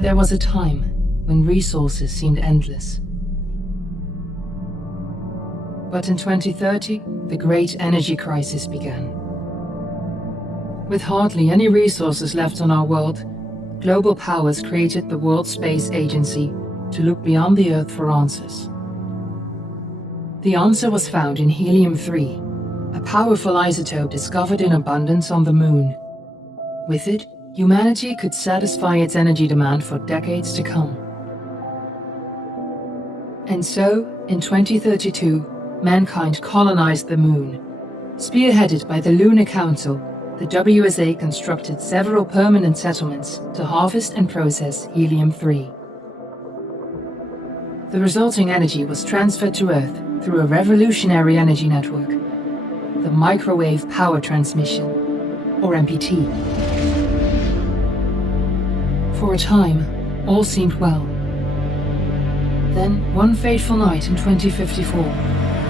There was a time when resources seemed endless. But in 2030, the great energy crisis began. With hardly any resources left on our world, global powers created the World Space Agency to look beyond the Earth for answers. The answer was found in helium-3, a powerful isotope discovered in abundance on the Moon. With it, humanity could satisfy its energy demand for decades to come. And so, in 2032, mankind colonized the Moon. Spearheaded by the Lunar Council, the WSA constructed several permanent settlements to harvest and process helium-3. The resulting energy was transferred to Earth through a revolutionary energy network, the Microwave Power Transmission, or MPT. For a time, all seemed well. Then, one fateful night in 2054,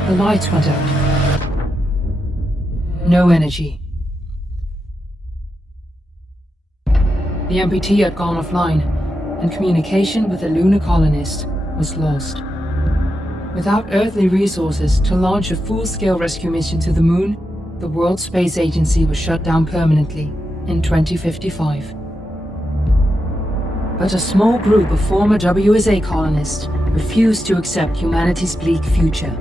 the lights went out. No energy. The MPT had gone offline, and communication with the lunar colonist was lost. Without earthly resources to launch a full-scale rescue mission to the Moon, the World Space Agency was shut down permanently in 2055. But a small group of former WSA colonists refused to accept humanity's bleak future.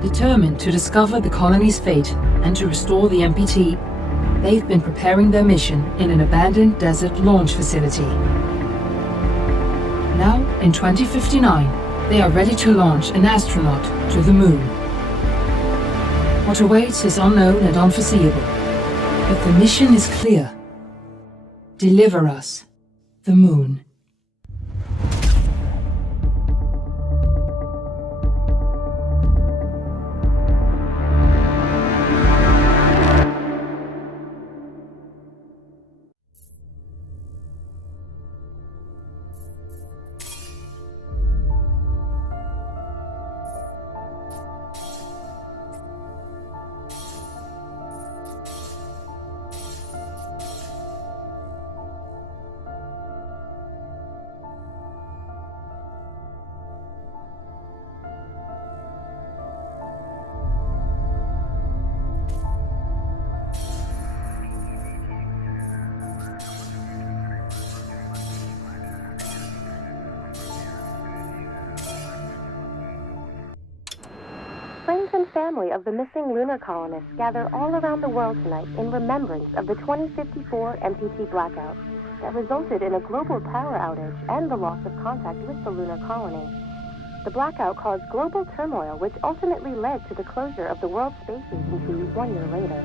Determined to discover the colony's fate and to restore the MPT, they've been preparing their mission in an abandoned desert launch facility. Now, in 2059, they are ready to launch an astronaut to the Moon. What awaits is unknown and unforeseeable, but the mission is clear. Deliver us the Moon. Friends and family of the missing lunar colonists gather all around the world tonight in remembrance of the 2054 MPT blackout that resulted in a global power outage and the loss of contact with the lunar colony. The blackout caused global turmoil, which ultimately led to the closure of the World Space Agency 1 year later.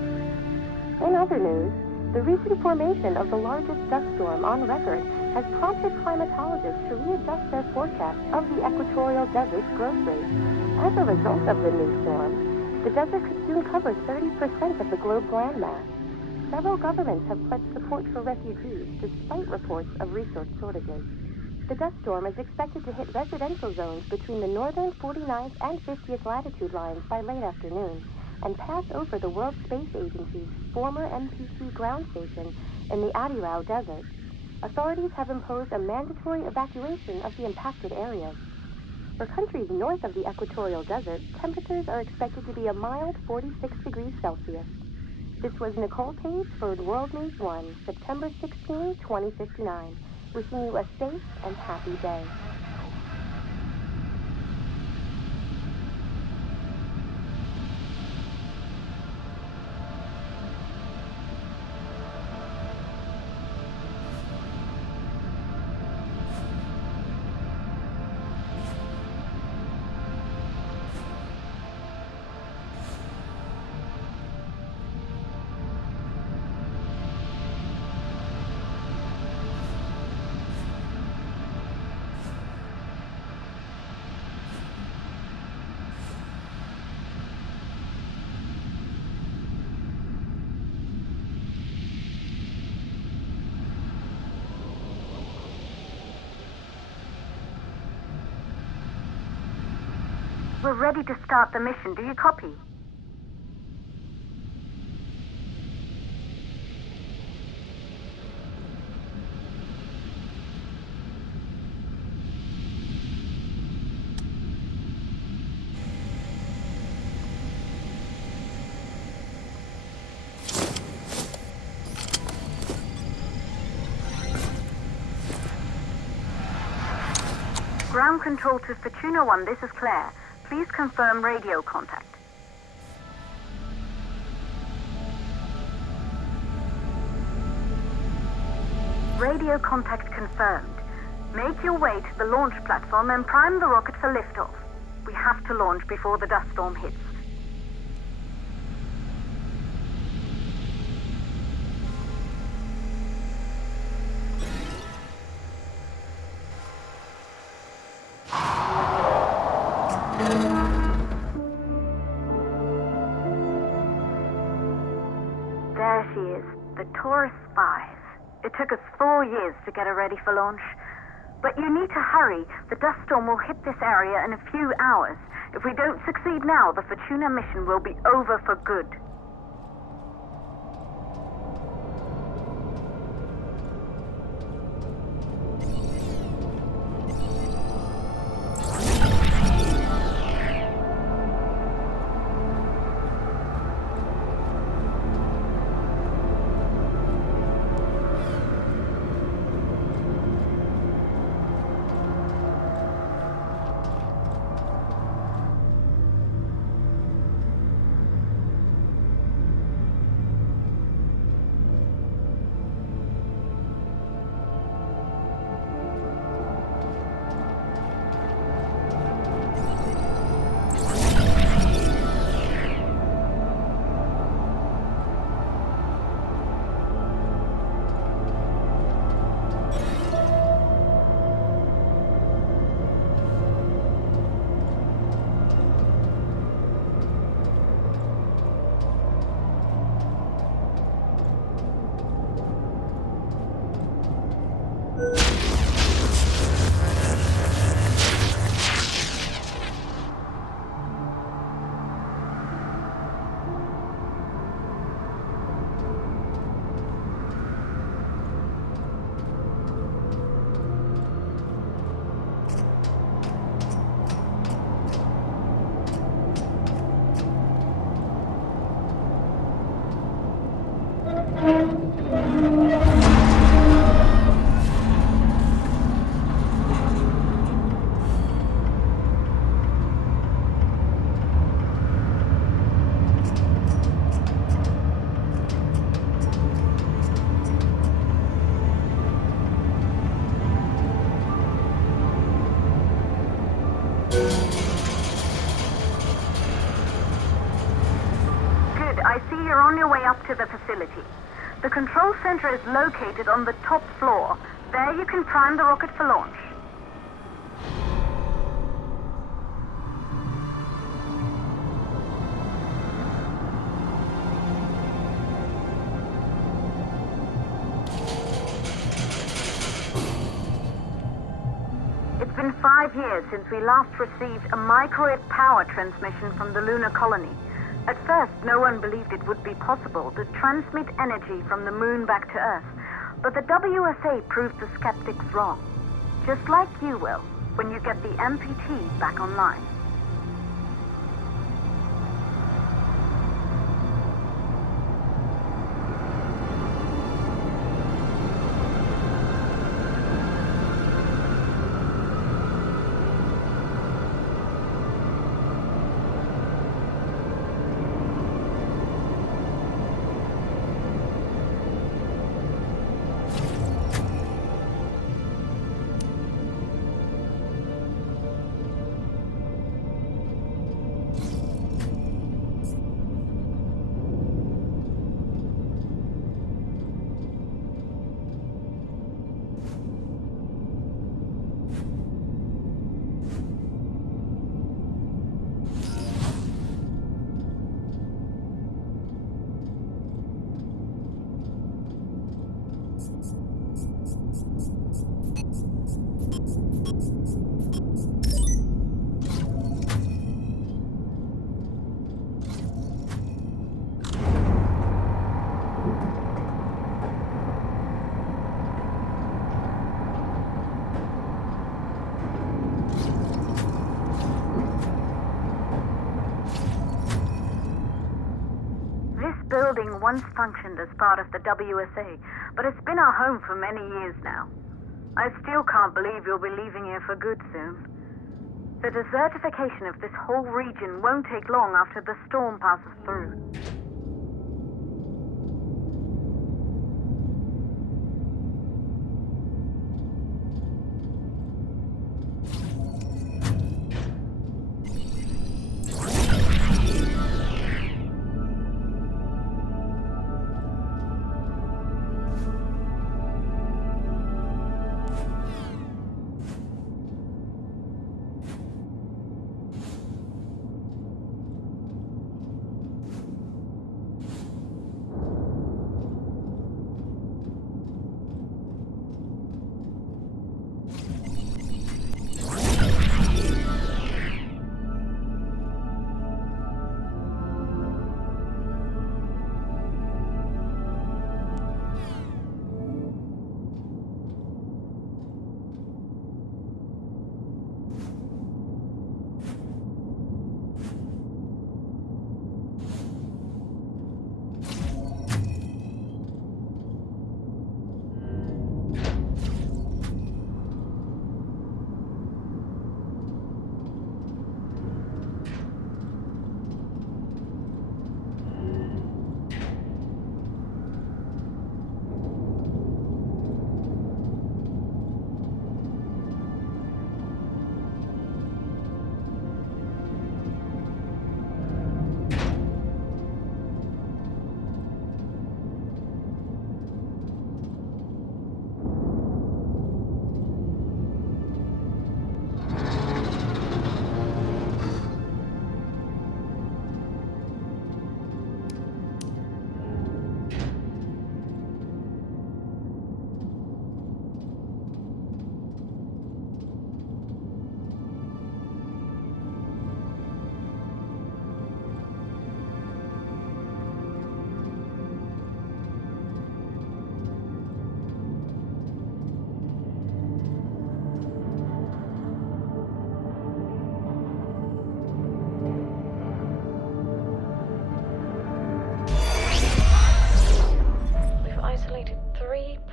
In other news, the recent formation of the largest dust storm on record has prompted climatologists to readjust their forecast of the equatorial desert's growth rate. As a result of the new storm, the desert could soon cover 30% of the globe's landmass. Several governments have pledged support for refugees despite reports of resource shortages. The dust storm is expected to hit residential zones between the northern 49th and 50th latitude lines by late afternoon and pass over the World Space Agency's former MPT ground station in the Adirau Desert. Authorities have imposed a mandatory evacuation of the impacted areas. For countries north of the equatorial desert, temperatures are expected to be a mild 46 degrees Celsius. This was Nicole Page for World News 1, September 16, 2059. Wishing you a safe and happy day. We're ready to start the mission. Do you copy? Ground control to Fortuna 1, this is Claire. Please confirm radio contact. Radio contact confirmed. Make your way to the launch platform and prime the rocket for liftoff. We have to launch before the dust storm hits. There she is, the Taurus 5. It took us 4 years to get her ready for launch. But you need to hurry. The dust storm will hit this area in a few hours. If we don't succeed now, the Fortuna mission will be over for good. You're on your way up to the facility. The control center is located on the top floor. There you can prime the rocket for launch. It's been 5 years since we last received a microwave power transmission from the lunar colony. At first, no one believed it would be possible to transmit energy from the moon back to Earth, but the WSA proved the skeptics wrong. Just like you will, when you get the MPT back online. building once functioned as part of the WSA, but it's been our home for many years now. I still can't believe you'll be leaving here for good soon. The desertification of this whole region won't take long after the storm passes through.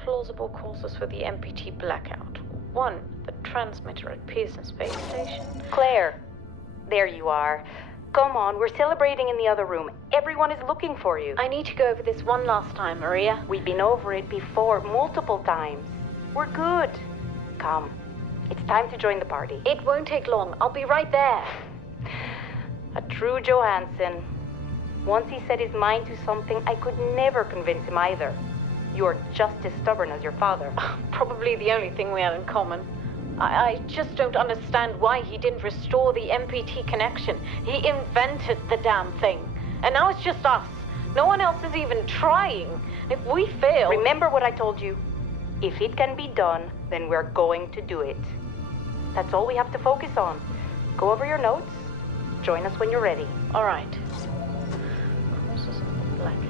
Plausible causes for the MPT blackout. 1, the transmitter at Pearson Space Station. Claire, there you are. Come on, we're celebrating in the other room. Everyone is looking for you. I need to go over this one last time, Maria. We've been over it before, multiple times. We're good. Come, it's time to join the party. It won't take long. I'll be right there. A true Johansson. Once he set his mind to something, I could never convince him either. You're just as stubborn as your father. Probably the only thing we have in common. I just don't understand why he didn't restore the MPT connection. He invented the damn thing. And now it's just us. No one else is even trying. If we fail... Remember what I told you. If it can be done, then we're going to do it. That's all we have to focus on. Go over your notes. Join us when you're ready. All right. Causes of the blackout.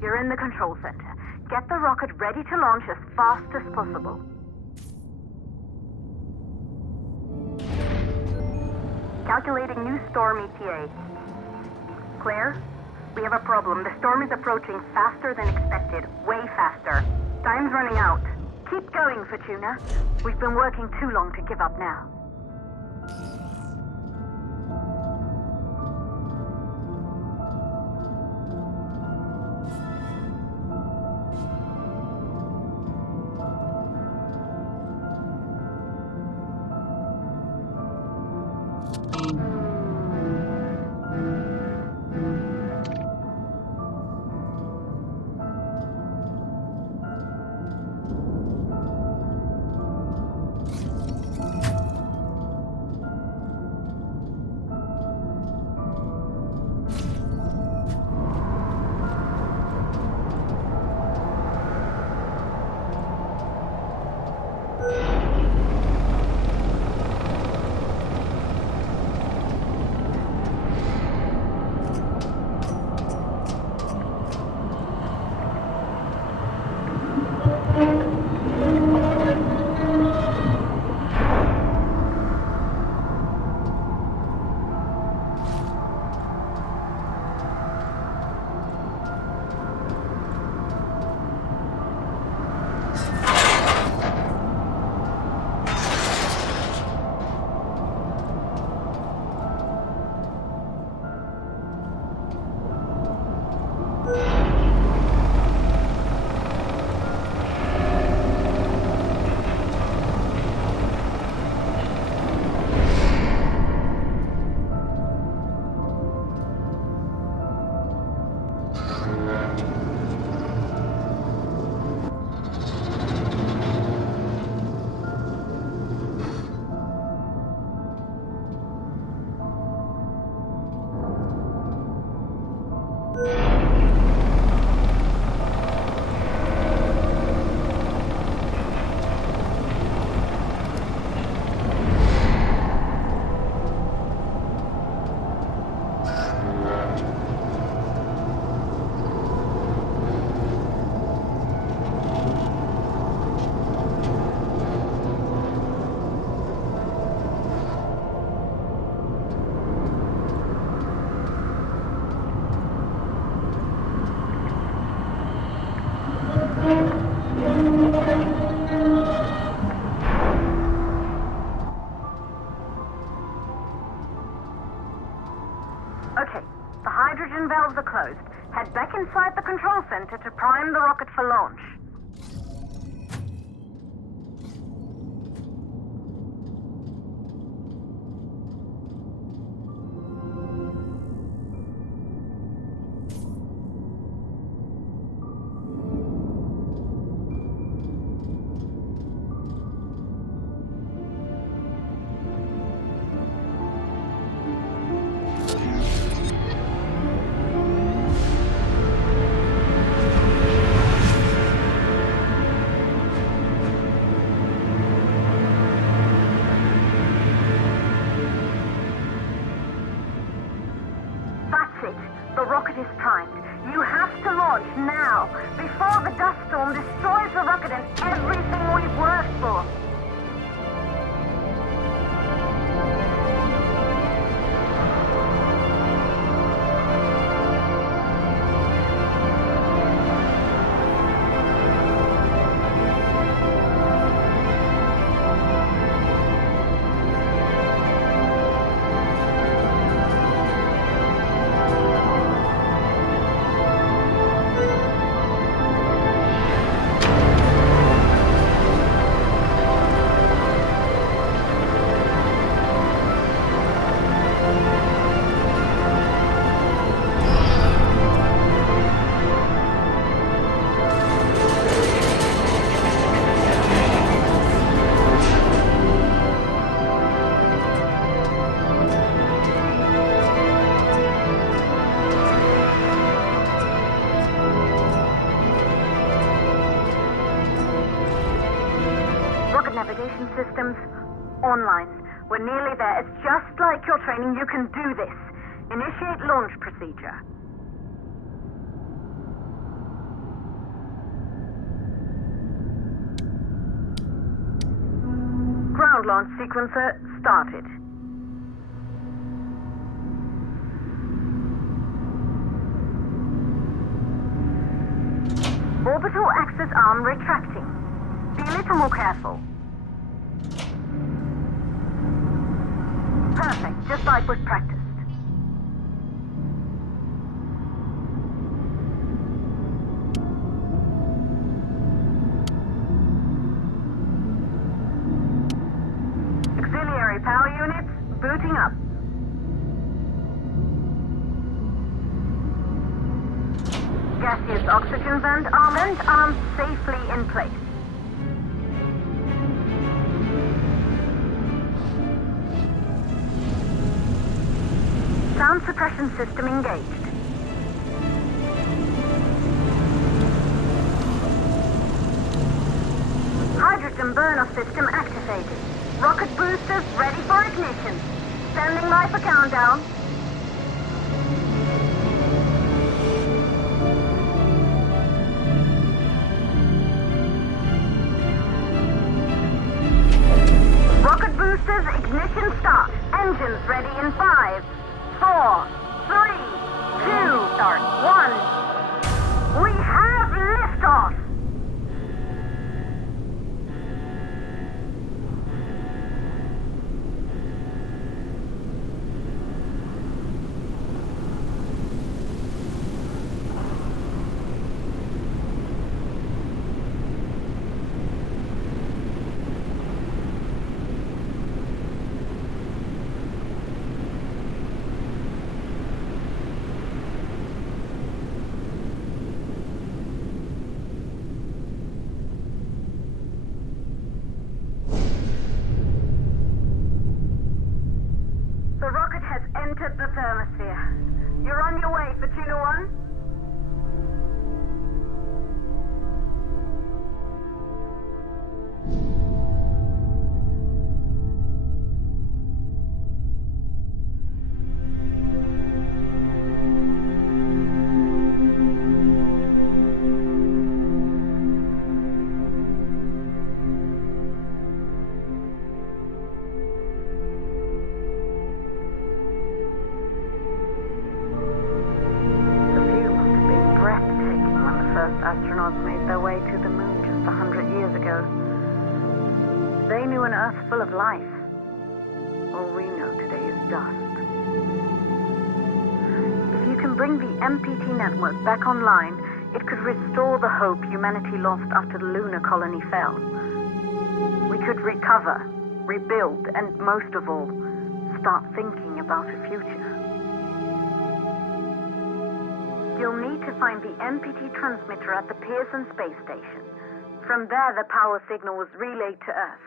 You're in the control center. Get the rocket ready to launch as fast as possible. Calculating new storm ETA. Claire, we have a problem. The storm is approaching faster than expected. Way faster. Time's running out. Keep going, Fortuna. We've been working too long to give up now. Okay, the hydrogen valves are closed. Head back inside the control center to prime the rocket for launch. The rocket is primed. You have to launch now, before the dust storm destroys the rocket and everything we've worked for. Navigation systems online. We're nearly there. It's just like your training. You can do this. Initiate launch procedure. Ground launch sequencer started. Orbital access arm retracting. Be a little more careful. Perfect, just like we've practiced. Auxiliary power units booting up. Gaseous oxygen vent arms safely in place. Sound suppression system engaged. Hydrogen burn-off system activated. Rocket boosters ready for ignition. Standing by for countdown. Rocket boosters ignition start. Engines ready in 5, 4, 3, 2, start, 1. We have liftoff! stars made their way to the moon just 100 years ago. They knew an Earth full of life. All we know today is dust. If you can bring the MPT network back online, it could restore the hope humanity lost after the lunar colony fell. We could recover, rebuild, and most of all, start thinking about a future. You'll need to find the MPT transmitter at the Pearson space station. From there, the power signal was relayed to Earth.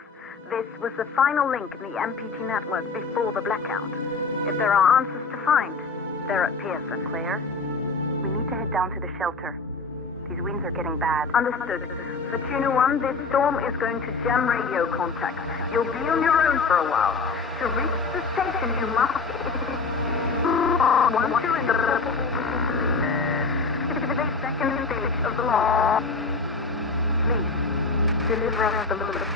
This was the final link in the MPT network before the blackout. If there are answers to find, they're at Pearson. Claire, we need to head down to the shelter. These winds are getting bad. Understood. For Tuna 1, this storm is going to jam radio contacts. You'll be on your own for a while. To reach the station, you must... Once you're in the second stage of the launch, please, deliver us the look.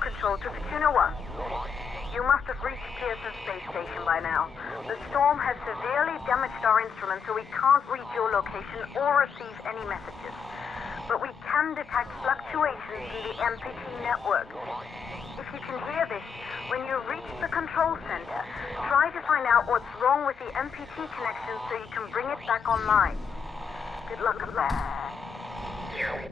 Control to Fortuna 1. You must have reached Pearson Space Station by now. The storm has severely damaged our instruments, so we can't read your location or receive any messages. But we can detect fluctuations in the MPT network. If you can hear this, when you reach the control center, try to find out what's wrong with the MPT connection so you can bring it back online. Good luck with that.